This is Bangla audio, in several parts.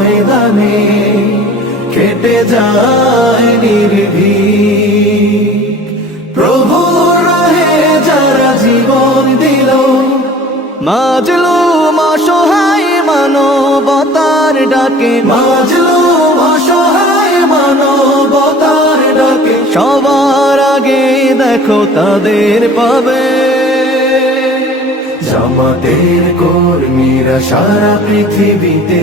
ময়দানে কেটে যায় নির্ভীক। প্রভু রহে যারা জীবন দিল, মাজলু অসহায় মানবতার ডাকে। মাজলু অসহায় মানবতার ডাকে। সবার আগে দেখো তাদের পাবে। জামাতের কর্মীরা সারা পৃথিবীতে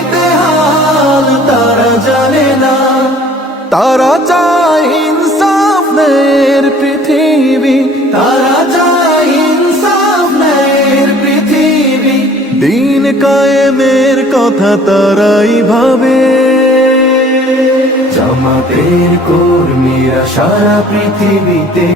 দিতে হাল তারা জানে না। তারা চায় ইনসাফ নের পৃথিবী। তারা চায় ইনসাফ নের পৃথিবী। দিন কায়েমের কথা তারাই ভাবে। জামাতের কর্মীরা সারা পৃথিবীতে